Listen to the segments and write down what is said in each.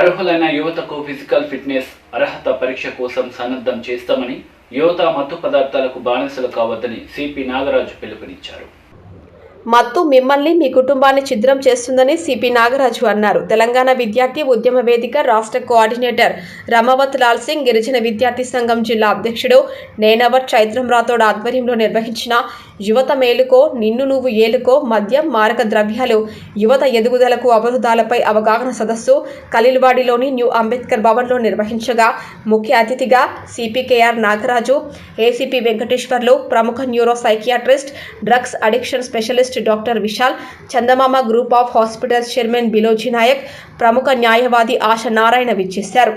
అర్హులైన యువతకు physical fitness అర్హత పరీక్ష కోసం సన్నద్ధం చేస్తామని, యువత మత్తు పదార్థాలకు బానిసలు కావద్దని సిపి నాగరాజు పిలుపునిచ్చారు. మత్తు మిమ్మల్ని మీ కుటుంబాన్ని ఛిద్రం చేస్తుందని సిపి నాగరాజు అన్నారు. తెలంగాణ విద్యార్థి ఉద్యమ వేదిక రాష్ట్ర కోఆర్డినేటర్ రమావత్ లాల్ సింగ్, గిరిజన విద్యార్థి సంఘం జిల్లా అధ్యక్షుడు నేనవర్ చైత్రం రాథోడ్ ఆధ్వర్యంలో నిర్వహించిన యువత మేలుకో నిన్ను నువ్వు ఏలుకో మద్యం మారక ద్రవ్యాలు యువత ఎదుగుదలకు అవరోధాలపై అవగాహన సదస్సు ఖలీల్వాడిలోని న్యూ అంబేద్కర్ భవన్లో నిర్వహించగా ముఖ్య అతిథిగా సిపికేఆర్ నాగరాజు, ఏసీపీ వెంకటేశ్వర్లు, ప్రముఖ neuro psychiatrist, drugs addiction specialist doctor Vishal, Chandamama group of hospitals chairman Biloji Naik, ప్రముఖ న్యాయవాది ఆశ నారాయణ విచ్చేశారు.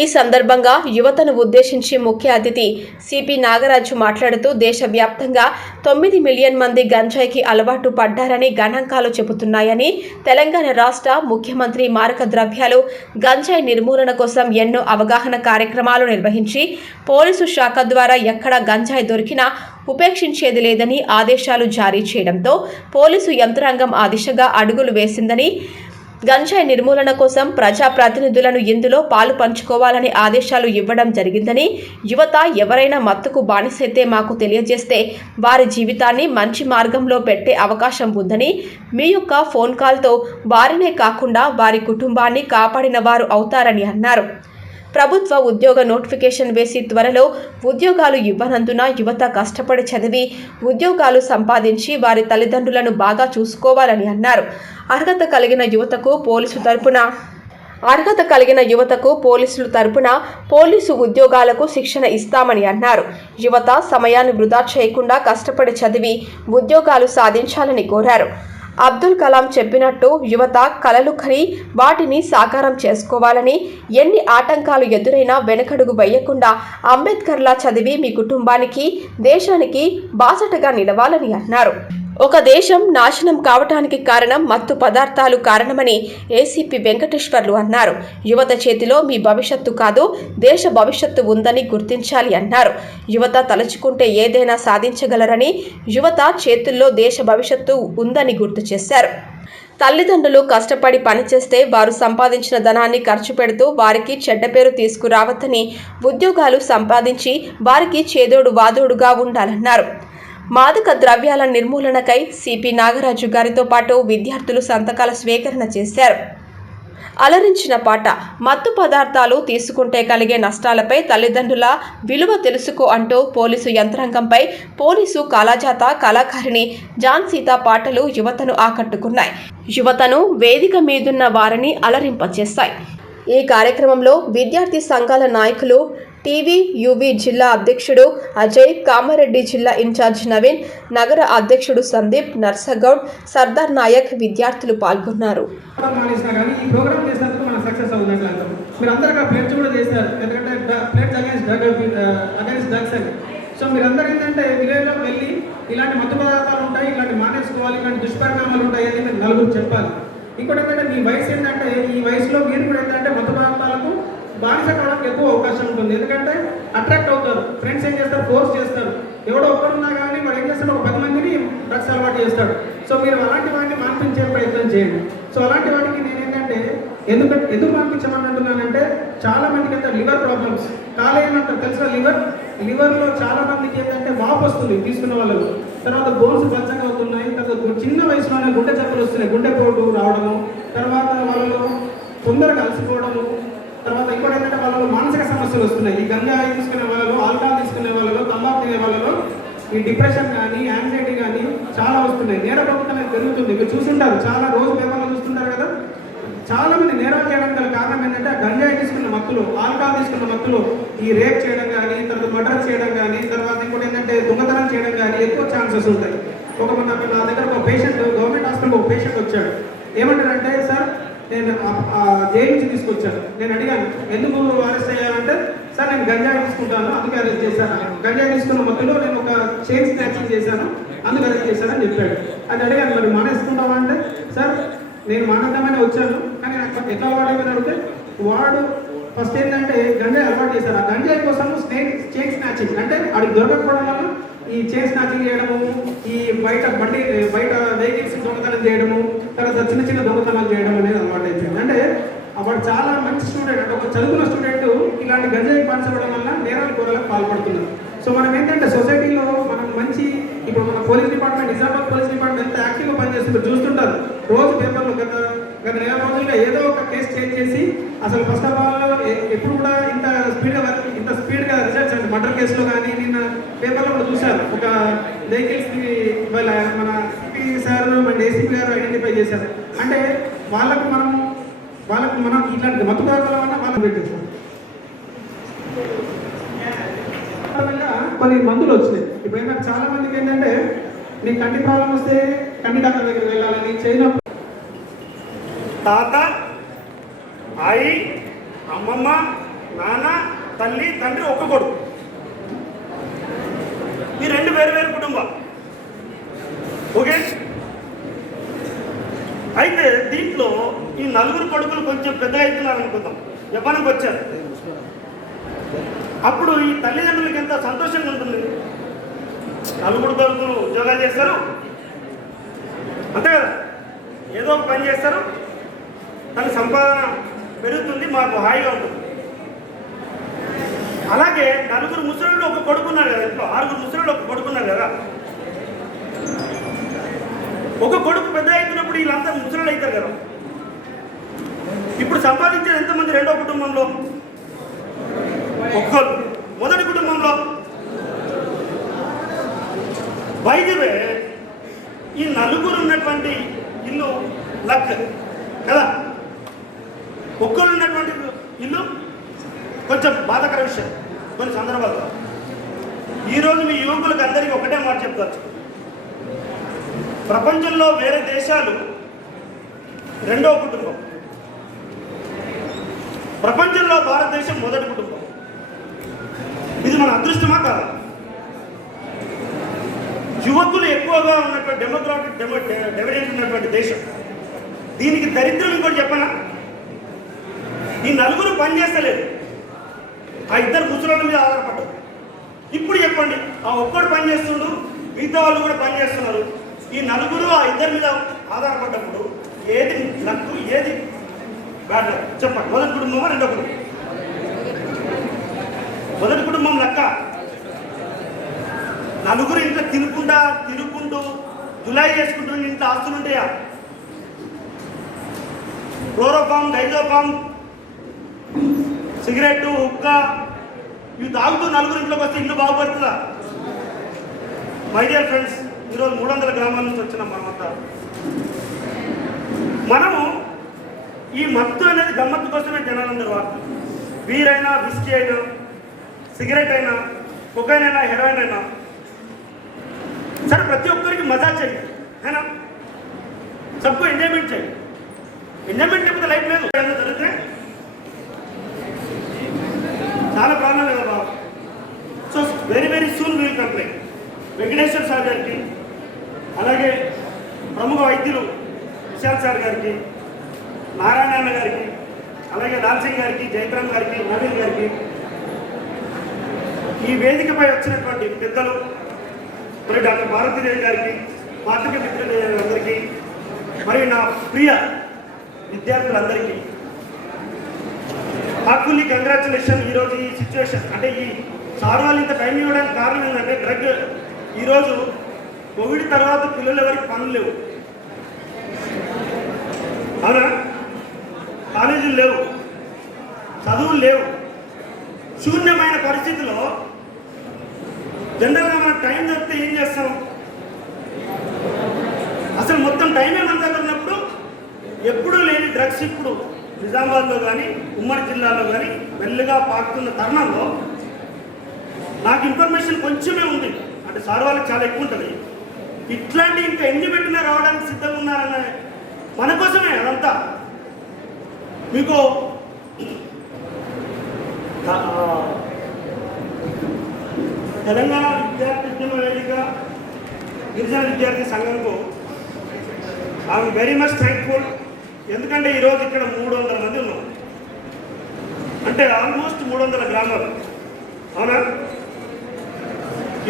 ఈ సందర్భంగా యువతను ఉద్దేశించి ముఖ్య అతిథి సిపి నాగరాజు మాట్లాడుతూ దేశవ్యాప్తంగా 9 మిలియన్ మంది గంజాయికి అలవాటు పడ్డారని గణాంకాలు చెబుతున్నాయని, తెలంగాణ రాష్ట్ర ముఖ్యమంత్రి మారక ద్రవ్యాలు గంజాయి నిర్మూలన కోసం ఎన్నో అవగాహన కార్యక్రమాలు నిర్వహించి పోలీసు శాఖ ద్వారా ఎక్కడ గంజాయి దొరికినా ఉపేక్షించేది లేదని ఆదేశాలు జారీ చేయడంతో పోలీసు యంత్రాంగం ఆ దిశగా అడుగులు వేసిందని, గంజాయి నిర్మూలన కోసం ప్రజాప్రతినిధులను ఇందులో పాలు పంచుకోవాలని ఆదేశాలు ఇవ్వడం జరిగిందని, యువత ఎవరైనా మత్తుకు బానిసైతే మాకు తెలియజేస్తే వారి జీవితాన్ని మంచి మార్గంలో పెట్టే అవకాశం ఉందని, మీ యొక్క ఫోన్ కాల్తో వారినే కాకుండా వారి కుటుంబాన్ని కాపాడిన వారు అవుతారని అన్నారు. ప్రభుత్వ ఉద్యోగ నోటిఫికేషన్ వేసి త్వరలో ఉద్యోగాలు ఇవ్వనందున యువత కష్టపడి చదివి ఉద్యోగాలు సంపాదించి వారి తల్లిదండ్రులను బాగా చూసుకోవాలని అన్నారు. అర్హత కలిగిన పోలీసుల తరపున పోలీసు ఉద్యోగాలకు శిక్షణ ఇస్తామని అన్నారు. యువత సమయాన్ని వృధా చేయకుండా కష్టపడి చదివి ఉద్యోగాలు సాధించాలని కోరారు. అబ్దుల్ కలాం చెప్పినట్టు యువత కలలు కని వాటిని సాకారం చేసుకోవాలని, ఎన్ని ఆటంకాలు ఎదురైనా వెనకడుగు వేయకుండా అంబేద్కర్లా చదివి మీ కుటుంబానికి, దేశానికి బాసటగా నిలవాలని అన్నారు. ఒక దేశం నాశనం కావటానికి కారణం మత్తు పదార్థాలు కారణమని ఏసీపీ వెంకటేశ్వర్లు అన్నారు. యువత చేతిలో మీ భవిష్యత్తు కాదు, దేశ భవిష్యత్తు ఉందని గుర్తించాలి అన్నారు. యువత తలుచుకుంటే ఏదైనా సాధించగలరని, యువత చేతుల్లో దేశ భవిష్యత్తు ఉందని గుర్తు చేశారు. తల్లిదండ్రులు కష్టపడి పనిచేస్తే వారు సంపాదించిన ధనాన్ని ఖర్చు పెడుతూ వారికి చెడ్డ పేరు తీసుకురావద్దని, ఉద్యోగాలు సంపాదించి వారికి చేదోడు వాదోడుగా ఉండాలన్నారు. మాదక ద్రవ్యాల నిర్మూలనకై సిపి నాగరాజు గారితో పాటు విద్యార్థులు సంతకాల స్వీకరణ చేశారు. అలరించిన పాట. మత్తు పదార్థాలు తీసుకుంటే కలిగే నష్టాలపై తల్లిదండ్రుల విలువ తెలుసుకో అంటూ పోలీసు యంత్రాంగంపై పోలీసు కాలాజాత కళాకారిణి జాన్సీత పాటలు యువతను ఆకట్టుకున్నాయి. యువతను వేదిక మీదున్న వారిని అలరింపచేస్తాయి. ఈ కార్యక్రమంలో విద్యార్థి సంఘాల నాయకులు, టీవీయూవీ జిల్లా అధ్యక్షుడు అజయ్, కామారెడ్డి జిల్లా ఇన్ఛార్జ్ నవీన్, నగర అధ్యక్షుడు సందీప్, నర్సగౌడ్, సర్దార్ నాయక్ విద్యార్థులు పాల్గొన్నారు. సో మీరందరూ ఏంటంటే విలేజ్లోకి వెళ్ళి ఇలాంటి మత్తు పదార్థాలు ఉంటాయి, ఇలాంటి మానేసుకోవాలి, ఇలాంటి దుష్పరిణామాలు ఉంటాయి అని మీరు నలుగురు చెప్పాలి. ఇంకోటి ఏంటంటే మీ వయసు ఏంటంటే ఈ వయసులో మీరు కూడా ఏంటంటే మత్తు పదార్థాలకు బానిస కావడానికి ఎక్కువ అవకాశం ఉంటుంది. ఎందుకంటే అట్రాక్ట్ అవుతారు, ఫ్రెండ్స్ ఏం చేస్తారు, ఫోర్స్ చేస్తారు. ఎవడో ఒక్కరున్నా కానీ వాడు ఏం చేస్తాడు, ఒక 10 మందిని డ్రగ్స్ అలవాటు చేస్తాడు. సో మీరు అలాంటి వాటిని మాన్పించే ప్రయత్నం చేయండి. సో అలాంటి వాటికి నేను ఏంటంటే ఎందుకు మాన్పించమని అంటున్నానంటే, చాలా మందికి అయితే లివర్ ప్రాబ్లమ్స్, కాలేయం అంటారు తెలుసా, లివర్లో చాలా మందికి ఏంటంటే వాపు వస్తుంది తీసుకున్న వాళ్ళకు. తర్వాత బోన్స్ పచ్చగా అవుతున్నాయి. తర్వాత చిన్న వయసులోనే గుండె జబ్బులు వస్తున్నాయి, గుండెపోటు రావడము, తర్వాత వాళ్ళలో తొందరగా అలసిపోవడము, తర్వాత ఇంకోటి ఏంటంటే వాళ్ళలో మానసిక సమస్యలు వస్తున్నాయి. ఈ గంజాయి తీసుకునే వాళ్ళలో, ఆల్కహాల్ తీసుకునే వాళ్ళలో, తంబాకు తినే వాళ్ళలో ఈ డిప్రెషన్ కానీ, యాంగ్జైటీ కానీ చాలా వస్తున్నాయి. నేర ప్రవృత్తి అనేది పెరుగుతుంది. మీరు చూస్తుంటారు, చాలా రోజు పేపర్లో చూస్తుంటారు కదా, చాలా మంది నేరాలు చేయడానికి గల కారణం ఏంటంటే గంజాయి తీసుకున్న మత్తులు, ఆల్కహాల్ తీసుకున్న మత్తులు ఈ రేప్ చేయడం కానీ, తర్వాత మర్డర్ చేయడం కానీ, తర్వాత ఇంకోటి ఏంటంటే దొంగతనం చేయడం కానీ ఎక్కువ ఛాన్సెస్ ఉంటాయి. నా దగ్గర ఒక పేషెంట్, గవర్నమెంట్ హాస్పిటల్ ఒక పేషెంట్ వచ్చాడు. ఏమంటారంటే, సార్ నేను జైలు నుంచి తీసుకొచ్చాను. నేను అడిగాను ఎందుకు అరెస్ట్ అయ్యానంటే, సార్ నేను గంజాయి తీసుకుంటాను అందుకే అరెస్ట్ చేశాను, గంజాయి తీసుకున్న మధ్యలో నేను ఒక చైన్ స్నాచింగ్ చేశాను అందుకు అరెస్ట్ చేశానని చెప్పాడు. అది అడిగాను, మరి మానేసుకుంటావా అంటే, సార్ నేను మానేద్దామని వచ్చాను కానీ నాకు ఎట్లా అలవాటు అడిగితే, వాడు ఫస్ట్ ఏంటంటే గంజాయి అలవాటు చేశారు. ఆ గంజాయి కోసం చైన్ స్నాచింగ్ అంటే అడిగి దొరకకపోవడం వల్ల ఈ చైన్ స్నాచింగ్ చేయడము, ఈ బయట వెహికల్స్ దొంగతనం చేయడము, తర్వాత చిన్న చిన్న దొంగతనాలు చేయడం అనేది అలవాటు అయిపోయింది. అంటే వాడు చాలా మంచి స్టూడెంట్, అంటే ఒక చదువుకున్న స్టూడెంట్ ఇలాంటి గంజాయి బానిసపడడం వల్ల నేరాల కూరలకు పాల్పడుతున్నారు. సో మనం ఏంటంటే సొసైటీలో మనం మంచి, ఇప్పుడు మన police department, Nizamabad police department ఎంత యాక్టివ్గా పనిచేస్తుందో చూస్తుంటారు. రోజు పేపర్లో గత నెల రోజులుగా ఏదో ఒక కేసు చేంజ్ చేసి, అసలు ఫస్ట్ ఆఫ్ ఆల్ ఎప్పుడు కూడా ఇంత స్పీడ్గా రిజల్ట్స్ అంటే మర్డర్ కేసులో కానీ నిన్న పేపర్లో కూడా చూశారు. ఒక వెహికల్స్ని మన సిపి సార్ మన ఏసీపీ గారు ఐడెంటిఫై చేశారు. అంటే వాళ్ళకు మనం ఇట్లాంటి మత్తు పదార్థాల వల్ల వాళ్ళు పెట్టేసాం. కొన్ని మందులు వచ్చినాయి. ఇప్పుడు ఏంటంటే చాలా మందికి ఏంటంటే నీకు కంటి ప్రాబ్లం వస్తే కంటి డాక్టర్ దగ్గరికి వెళ్ళాలని చేయనప్పుడు తాత, ఆయి, అమ్మమ్మ, నాన్న, తల్లి, తండ్రి, ఒక్క కొడుకు, ఈ రెండు వేరు కుటుంబాలు. ఓకే, అయితే దీంట్లో ఈ నలుగురు కొడుకులు కొంచెం పెద్ద అవుతున్నారు అనుకుందాం, యవ్వనంకి వచ్చారు. అప్పుడు ఈ తల్లిదండ్రులకి ఎంత సంతోషంగా ఉంటుంది. నలుగురు కొడుకులు ఉద్యోగాలు చేస్తారు, అంతే కదా, ఏదో ఒక పని చేస్తారు, తన సంపాదన పెరుగుతుంది, మాకు హాయిగా ఉంటుంది. అలాగే నలుగురు ముసలిళ్ళు ఒక కొడుకున్నారు కదా, ఇంట్లో 6 ముసలిళ్ళు ఒక కొడుకున్నారు కదా. ఒక కొడుకు పెద్ద అవుతున్నప్పుడు వీళ్ళంతా ముసలిళ్ళు అవుతారు కదా. ఇప్పుడు సంపాదించేది ఎంతమంది రెండో కుటుంబంలో? ఒక్కరు. మొదటి కుటుంబంలో వైద్యువే ఈ నలుగురు ఉన్నటువంటి ఇల్లు లక్ కదా. ఒక్కరు ఉన్నటువంటి ఇల్లు కొంచెం బాధాకర విషయం కొన్ని సందర్భాల్లో. ఈరోజు మీ యువకులకు అందరికీ ఒకటే మాట చెప్తారు, ప్రపంచంలో వేరే దేశాలు రెండో కుటుంబం, ప్రపంచంలో భారతదేశం మొదటి కుటుంబం. ఇది మన అదృష్టమా కాదా? యువకులు ఎక్కువగా ఉన్నటువంటి డెమోగ్రాఫిక్ డివిడెంట్ ఉన్నటువంటి దేశం. దీనికి దరిద్రం ఇంకోటి చెప్పనా, ఈ నలుగురు పని చేస్తలేదు, ఆ 2 ముసలోళ్ళ మీద ఆధారపడ్డారు. ఇప్పుడు చెప్పండి, ఆ ఒక్కడు పని చేస్తుండు, మిగతా వాళ్ళు కూడా పని చేస్తున్నారు. ఈ నలుగురు ఆ 2 మీద ఆధారపడ్డప్పుడు ఏది లక్, ఏది బ్యాడ్ లక్ చెప్పండి? మొదటి కుటుంబమా రెండో కుటుంబం? మొదటి కుటుంబం లెక్క. నలుగురు ఇంట్లో తిరుగుకుంటూ జులై చేసుకుంటూ ఇంట్లో ఆస్తులు ఉంటాయా? క్లోరోఫామ్, డైజోఫామ్, సిగరెట్, హుక్క ఇవి తాగుతూ నలుగురు ఇంట్లోకి వస్తే ఇల్లు బాగుపడుతుందా? మై డియర్ ఫ్రెండ్స్, ఈరోజు 300 గ్రామాల నుంచి వచ్చినాం మనమంతా. మనము ఈ మత్తు అనేది గమ్మత్తు కోసమే జనాలందరూ వాడుతుంది. బీర్ అయినా, విస్కీ అయినా, సిగరెట్ అయినా, కొకైన్ అయినా, హెరాయిన్ అయినా సరే ప్రతి ఒక్కరికి మజా చేయండి, అయినా సబ్కు ఎంజాయ్మెంట్ చేయండి. ఎంజాయ్మెంట్ లేకపోతే లైఫ్ లేదు. జరిగితే చాలా ప్రాబ్లం కదా బాబు. So very soon will complaint Venkateswara sir గారికి, అలాగే ప్రముఖ వైద్యులు విశాల్ సార్ గారికి, నారాయణ గారికి, అలాగే లాల్ సింగ్ గారికి, జయప్రామ్ గారికి, నవీన్ గారికి, ఈ వేదికపై వచ్చినటువంటి పెద్దలు, మరి డాక్టర్ భారతీదేవి గారికి, పాత్రిక మిత్రులందరికీ, మరియు నా ప్రియ విద్యార్థులందరికీ హార్ట్ఫుల్లీ కంగ్రాచులేషన్. ఈరోజు ఈ సిచ్యువేషన్ అంటే ఈ సార్ వాళ్ళు ఇంత టైం ఇవ్వడానికి కారణం ఏంటంటే డ్రగ్. ఈరోజు కోవిడ్ తర్వాత పిల్లలు ఎవరికి పనులు లేవు, అవునా? కాలేజీలు లేవు, చదువులు లేవు, శూన్యమైన పరిస్థితిలో జనరల్గా మనం టైం దొరికితే ఏం చేస్తాం? అసలు మొత్తం టైమే మన దగ్గర ఉన్నప్పుడు ఎప్పుడూ లేని డ్రగ్స్ ఇప్పుడు నిజామాబాద్లో కానీ ఉమ్మడి జిల్లాలో కానీ మెల్లిగా పాకుతున్న తరుణంలో నాకు ఇన్ఫర్మేషన్ కొంచెమే ఉంది, అంటే సార్ వాళ్ళకి చాలా ఎక్కువ ఉంటుంది. ఇట్లాంటి ఇంకా ఎన్ని పెట్టినా రావడానికి సిద్ధంగా ఉన్నారన్న మన కోసమే అదంతా. మీకు తెలంగాణ విద్యార్థి ఉద్యమ వేదిక గిరిజన విద్యార్థి సంఘంకు ఐఎమ్ వెరీ మచ్ థ్యాంక్ఫుల్. ఎందుకంటే ఈరోజు ఇక్కడ 300 మంది ఉన్నాం, అంటే ఆల్మోస్ట్ 300 గ్రామాలు, అవునా?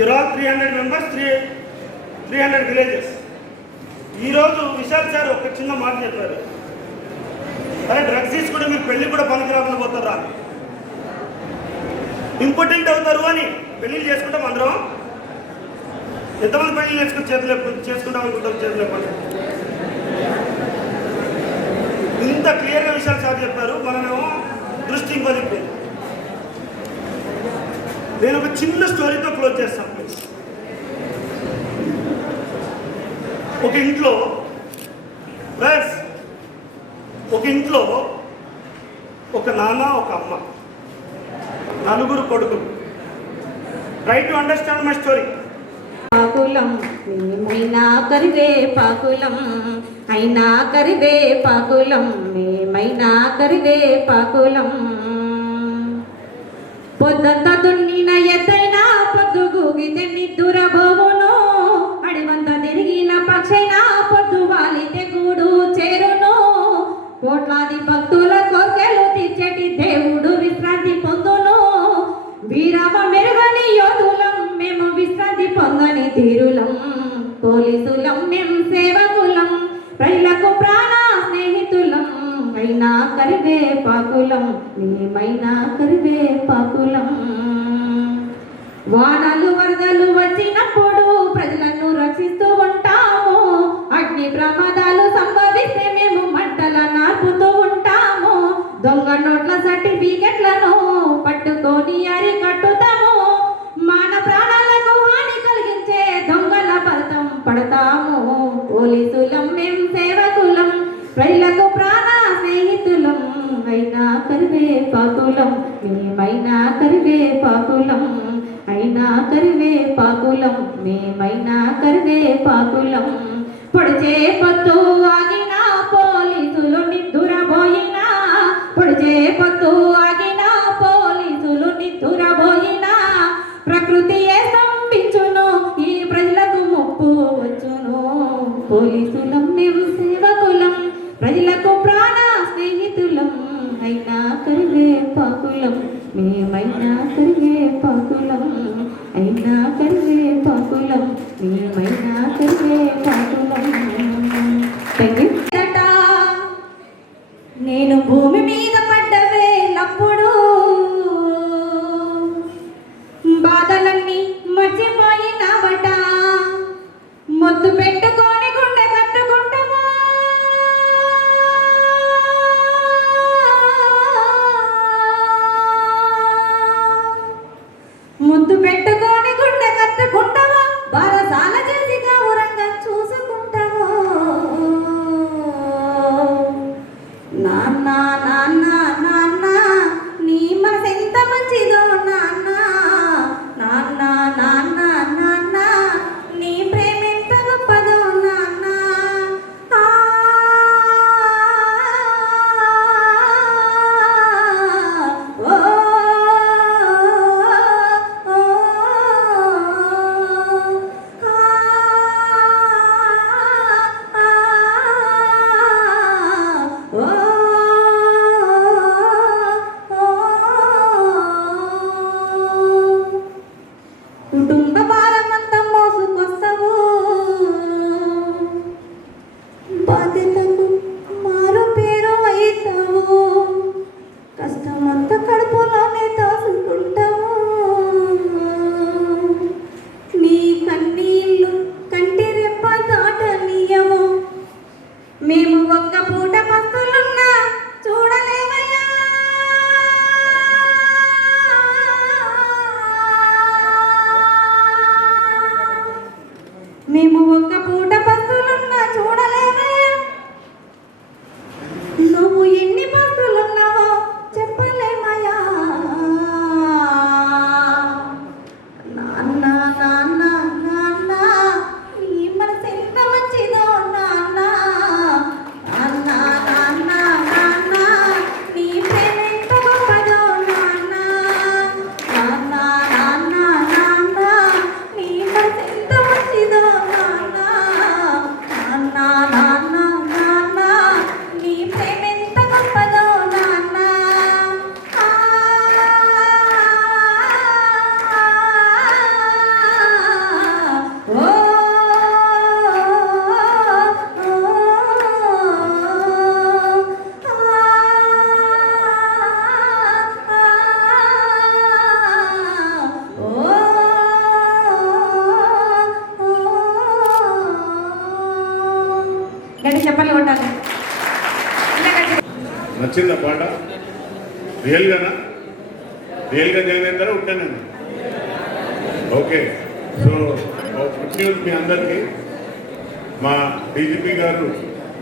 ఈరోజు 300 మెంబర్స్, 300 విలేజెస్. ఈరోజు విశాల్ సార్ ఒక చిన్న మాట చెప్పారు, అరే డ్రగ్స్ తీసుకుంటే మీరు పెళ్లి కూడా పనికి రాకుండా పోతారా, ఇంపార్టెంట్ అవుతారు అని పెళ్లిళ్ళు చేసుకుంటాం అందరం. ఎంతమంది పెళ్లి చేసుకుంటాం అనుకుంటాం చేతులు పని. ఇంత క్లియర్గా విషయాలు సార్ చెప్పారు, మనమేమో దృష్టి ఇంకొక. నేను ఒక చిన్న స్టోరీతో క్లోజ్ చేస్తాను. ఒక ఇంట్లో ఒక నాన్న ఒక అమ్మ, నలుగురు కొడుకులు. Try to understand my story. పాకులం మేమైనా కరివే పాకులం, అయినా కరివే పాకులం, మేమైనా కరివే పాకులం. పొద్దంతా దున్నిన ఎద్దైనా పొద్దుగూగితే నిద్దురబోవును, అడివంతా తిరిగిన పక్షైనా పొద్దు వాలితే గూడు చేరును. కోట్లాది భక్తుల కోర్కెలు తీర్చేటి దేవుడు విశ్రాంతి పొందును. వీరవ మెరుగని యోధులం మేము విశ్రాంతి పొందని తీరులం. పోలీసులం మేము సేవకులం, ప్రజలకు ప్రాణ స్నేహితులం. అయినా కరివే పాకులం, మేమైనా కరివే పాకులం. వానలు వరదలు వచ్చినప్పుడు ప్రజలను రక్షిస్తూ ఉంటాము. అగ్ని ప్రమాదాలు సంభవిస్తే మేము మంటల నార్పుతూ ఉంటాము. దొంగ నోట్ల సర్టిఫికెట్లను పట్టుకొని అరికట్టుతాము. మాన ప్రాణాలకు హాని కలిగించే దొంగల భరతం పడతాము. పోలీసులం మేము సేవకులం, ప్రజలకు ప్రాణ స్నేహితులం. అయినా కరివే పాకులం, మేమైనా కరివే పాకులం. అయినా కరివే పాకులం, మేమైనా కరివే పాకులం. పొడిచే పొత్తు ఆగిన పోలీసులు నిద్దురబోయినా, పొడిచే పొత్తు ఆగిన పోలీసులు నిద్దురబోయినా. ప్రకృతియే స్తంభించును, ఈ ప్రజలకు ముప్పు వచ్చును. పోలీసులం మేము సేవకులం, ప్రజలకు ప్రాణ స్నేహితులం. అయినా కరివే పాకులం, మేమైనా కరివే పాకులం. అయినా కరివే పాకులం, మేమైనా కరివే పాకులం. Thank you. నేను భూమి మీద పడ్డవేలప్పుడు బాధలన్నీ మర్చిపోయినావట. మొద్దు పెట్టుకొని గుండె కట్టుకుంటావా, ముద్దు పెట్టుకొని గుండె కట్టుకుంటావా. బారసాల చేసి గౌరంగా నచ్చిందా పాట? రియల్గా జాయిన్ అవుతారా ఉంటాను? ఓకే. సో గుడ్ న్యూస్ మీ అందరికీ. మా డీజీపీ గారు,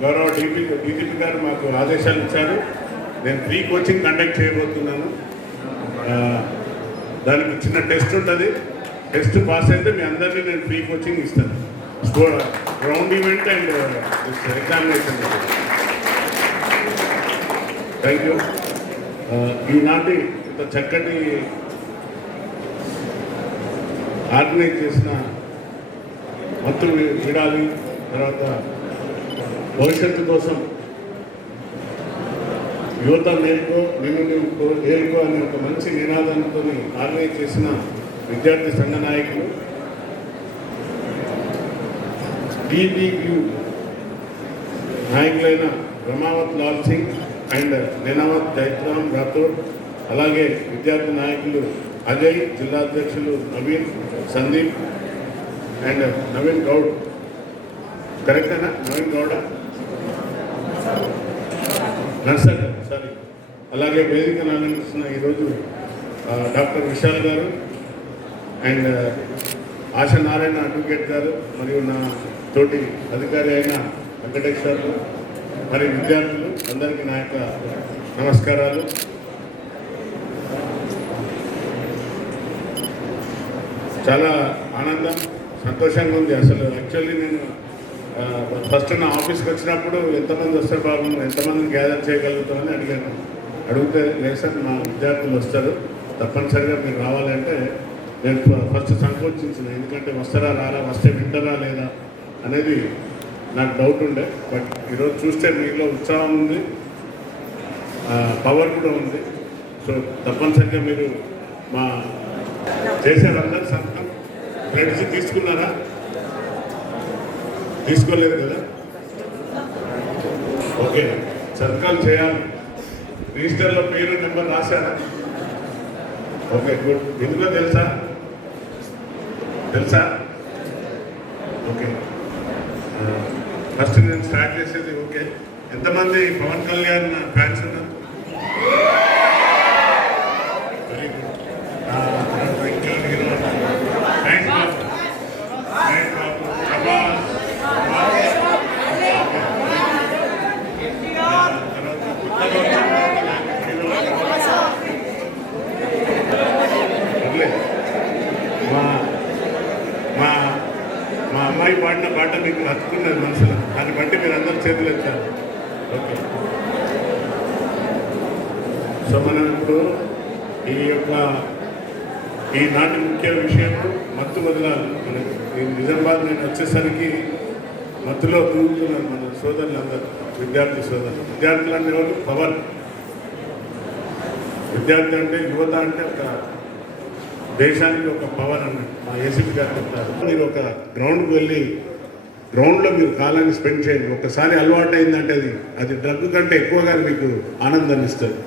గౌరవ డీజీపీ గారు మాకు ఆదేశాలు ఇచ్చారు. నేను ఫ్రీ కోచింగ్ కండక్ట్ చేయబోతున్నాను. దానికి చిన్న టెస్ట్ ఉంటుంది. టెస్ట్ పాస్ అయితే మీ అందరినీ నేను ఫ్రీ కోచింగ్ ఇస్తాను. Ground event and examination. Thank you. ఈనాటి ఇంత చక్కటి ఆర్గనైజ్ చేసిన మత్తు విడాలి, తర్వాత భవిష్యత్తు కోసం యువత మేలుకో నిన్ను ఏలుకో అనే ఒక మంచి నినాదంతో ఆర్గనైజ్ చేసిన విద్యార్థి సంఘ నాయకులు, DBU నాయకులైన రమావత్ లాల్ సింగ్ అండ్ నేనావత్ చైత్రామ్ రాథోడ్, అలాగే విద్యార్థి నాయకులు అజయ్, జిల్లా అధ్యక్షులు నవీన్, సందీప్ అండ్ నవీన్ గౌడ్. కరెక్టేనా? నవీన్ గౌడ నర్సర్, సారీ. అలాగే వేదికను ఆనందిస్తున్న ఈరోజు డాక్టర్ విశాల్ గారు అండ్ ఆశా నారాయణ అడ్వకేట్ గారు, మరియు నా తోటి అధికారి అయిన వెంకటేశ్వర్లు, మరి విద్యార్థులు అందరికీ నా యొక్క నమస్కారాలు. చాలా ఆనందం, సంతోషంగా ఉంది. అసలు యాక్చువల్లీ నేను ఫస్ట్ నా ఆఫీస్కి వచ్చినప్పుడు ఎంతమంది వస్తారు బాబు, ఎంతమందిని గ్యాదర్ చేయగలుగుతామని అడిగాను. అడిగితే లేదు సార్ మా విద్యార్థులు వస్తారు, తప్పనిసరిగా మీరు రావాలంటే నేను ఫస్ట్ సంకోచించిన. ఎందుకంటే వస్తారా రారా, వస్తే వింటారా లేదా అనేది నాకు డౌట్ ఉండే. బట్ ఈరోజు చూస్తే మీలో ఉత్సాహం ఉంది, పవర్ కూడా ఉంది. సో తప్పనిసరిగా మీరు మా చేసేవాళ్ళందరూ సంతకం క్రెడిట్స్ తీసుకున్నారా? తీసుకోలేదు కదా? ఓకే, సంతకాలు చేయాలి. రిజిస్టర్లో పేరు నెంబర్ రాశారా? Okay, good. ఎందుకో తెలుసా? ఓకే, ఫస్ట్ నేను స్టార్ట్ చేసేది. ఓకే, ఎంతమంది పవన్ కళ్యాణ్ ఫ్యాన్స్ ఉన్నారు? Very good. మా అమ్మాయి పాడిన పాట మీకు హత్తుకున్నది మనసులో, దాన్ని బట్టి మీరు అందరూ చేతులు ఎత్తారు. ఓకే, సో మనం ఇప్పుడు ఈనాటి ముఖ్య విషయం మత్తు వదలాలి. మనకి నిజామాబాద్ నేను వచ్చేసరికి మత్తులో తూగుతున్నారు మన సోదరులందరూ, విద్యార్థి సోదరులు. విద్యార్థులు అంటే వాళ్ళు పవర్. విద్యార్థి అంటే, యువత అంటే ఒక దేశానికి ఒక పవర్ అన్నట్టు మా ఏసీపీ గారు చెప్తారు. మీరు ఒక గ్రౌండ్కి వెళ్ళి గ్రౌండ్లో మీరు కాలాన్ని స్పెండ్ చేయండి. ఒకసారి అలవాటు అయిందంటే అది డ్రగ్ కంటే ఎక్కువగా మీకు ఆనందాన్ని ఇస్తుంది.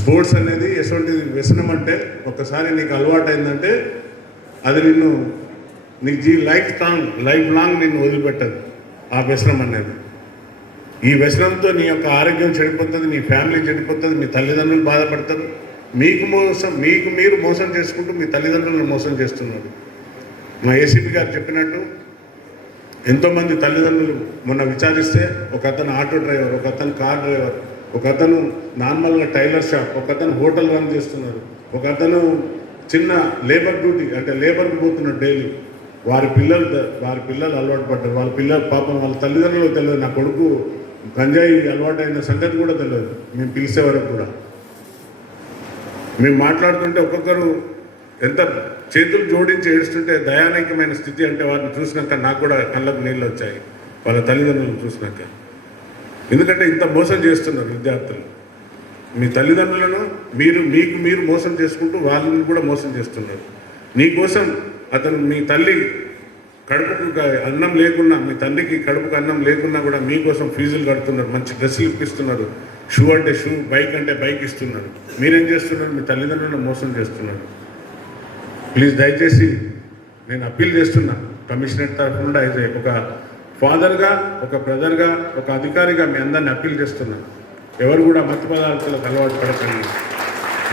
స్పోర్ట్స్ అనేది ఎటువంటి వ్యసనం అంటే, ఒకసారి నీకు అలవాటు అయిందంటే అది నీకు లైఫ్ లాంగ్ నిన్ను వదిలిపెట్టదు ఆ వ్యసనం అనేది. ఈ వ్యసనంతో నీ యొక్క ఆరోగ్యం చెడిపోతుంది, నీ ఫ్యామిలీ చెడిపోతుంది, మీ తల్లిదండ్రులు బాధపడతారు. మీకు మీరు మోసం చేసుకుంటూ మీ తల్లిదండ్రులను మోసం చేస్తున్నారు. మా ఏసీపీ గారు చెప్పినట్టు ఎంతోమంది తల్లిదండ్రులు మొన్న విచారిస్తే, ఒక అతను ఆటో డ్రైవర్, ఒక అతను కార్ డ్రైవర్, ఒక అతను నార్మల్గా టైలర్ షాప్, ఒక అతను హోటల్ రన్ చేస్తున్నారు, ఒక అతను చిన్న లేబర్ డ్యూటీ అంటే లేబర్కి పోతున్నారు డైలీ. వారి పిల్లలు అలవాటు పడ్డారు. వాళ్ళ పిల్లలు పాపం వాళ్ళ తల్లిదండ్రులకు తెలియదు. నా కొడుకు గంజాయి అలవాటైన సంగతి కూడా తెలియదు. మేము పిలిచే వరకు కూడా మేము మాట్లాడుతుంటే ఒక్కొక్కరు ఎంత చేతులు జోడించి ఏడుస్తుంటే దయానీయమైన స్థితి. అంటే వారిని చూసినాక నాకు కూడా కళ్ళకు నీళ్ళు వచ్చాయి, వాళ్ళ తల్లిదండ్రులను చూసినాక. ఎందుకంటే ఇంత మోసం చేస్తున్నారు విద్యార్థులు. మీ తల్లిదండ్రులను మీరు మోసం చేసుకుంటూ వాళ్ళని కూడా మోసం చేస్తున్నారు. నీకోసం అతను మీ తల్లి కడుపుకు అన్నం లేకున్నా, మీ తల్లికి కడుపుకు అన్నం లేకున్నా కూడా మీకోసం ఫీజులు కడుతున్నారు, మంచి డ్రెస్సులు ఇప్పిస్తున్నారు, షూ అంటే షూ, బైక్ అంటే బైక్ ఇస్తున్నారు. మీరేం చేస్తున్నారు? మీ తల్లిదండ్రులను మోసం చేస్తున్నారు. ప్లీజ్ దయచేసి నేను అప్పీల్ చేస్తున్నా కమిషనర్ తరఫు నుండి ఒక ఫాదర్గా, ఒక బ్రదర్గా, ఒక అధికారిగా మీ అందరిని అప్పీల్ చేస్తున్నాను. ఎవరు కూడా మత్తు పదార్థాలకు అలవాటు పడకండి.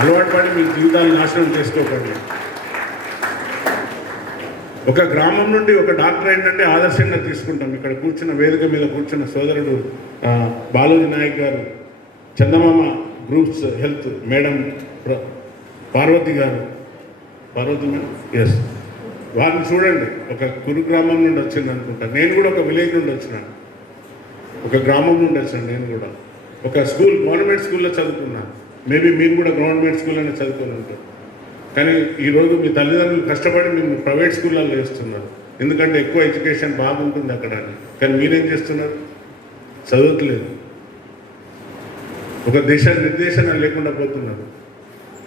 అలవాటు పడి మీ జీవితాలు నాశనం చేసుకోకండి. ఒక గ్రామం నుండి ఒక డాక్టర్ ఏంటంటే ఆదర్శంగా తీసుకుంటాం. ఇక్కడ కూర్చున్న వేదిక మీద కూర్చున్న సోదరుడు బాలాజీ నాయక్ గారు, చందమామ గ్రూప్స్ హెల్త్ మేడం పార్వతి గారు, పార్వతి మేడం, ఎస్, వారిని చూడండి. ఒక కురు గ్రామం నుండి వచ్చింది అనుకుంటా. నేను కూడా ఒక విలేజ్ నుండి వచ్చినాను, ఒక గ్రామం నుండి వచ్చాను. నేను కూడా ఒక స్కూల్, గవర్నమెంట్ స్కూల్లో చదువుకున్నాను. మేబీ మీరు కూడా గవర్నమెంట్ స్కూల్లోనే చదువుకొని ఉంటారు. కానీ ఈరోజు మీ తల్లిదండ్రులు కష్టపడి మేము ప్రైవేట్ స్కూళ్ళల్లో వేస్తున్నారు. ఎందుకంటే ఎక్కువ ఎడ్యుకేషన్ బాగుంటుంది అక్కడ అని. కానీ మీరేం చేస్తున్నారు? చదవట్లేదు. ఒక నిర్దేశన లేకుండా పోతున్నారు.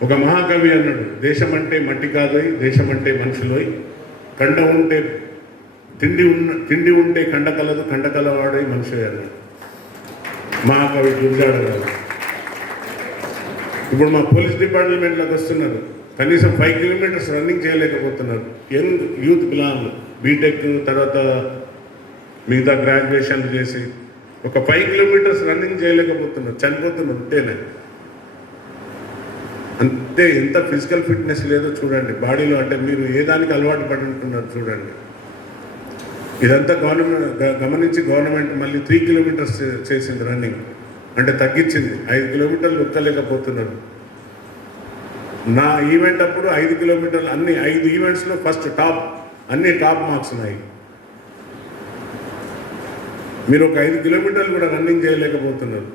ఒక మహాకవి అన్నాడు, దేశం అంటే మట్టి కాదోయ్, దేశం అంటే మనుషులోయ్, కండ ఉంటే తిండి ఉంటే కండ కలదు, కండ కలవాడోయ్ మనిషి అన్నాడు మహాకవి గురజాడ గారు. ఇప్పుడు మా పోలీస్ డిపార్ట్మెంట్లోకి వస్తున్నారు, కనీసం 5 కిలోమీటర్స్ రన్నింగ్ చేయలేకపోతున్నారు. యంగ్ యూత్ పిల్లలు బీటెక్ తర్వాత మిగతా గ్రాడ్యుయేషన్లు చేసి ఒక 5 కిలోమీటర్స్ రన్నింగ్ చేయలేకపోతున్నారు, చనిపోతున్నారు అంతేనే. అంతే. ఎంత ఫిజికల్ ఫిట్నెస్ లేదో చూడండి బాడీలో. అంటే మీరు ఏ దానికి అలవాటు పడి ఉంటున్నారు చూడండి. ఇదంతా గమనించి గవర్నమెంట్ మళ్ళీ 3 కిలోమీటర్స్ చేసింది రన్నింగ్, అంటే తగ్గించింది. 5 కిలోమీటర్లు ఉక్కలేకపోతున్నారు. నా ఈవెంట్ అప్పుడు 5 కిలోమీటర్లు, అన్ని 5 ఈవెంట్స్లో ఫస్ట్ అన్ని టాప్ మార్క్స్ ఉన్నాయి. మీరు ఒక 5 కిలోమీటర్లు కూడా రన్నింగ్ చేయలేకపోతున్నారు.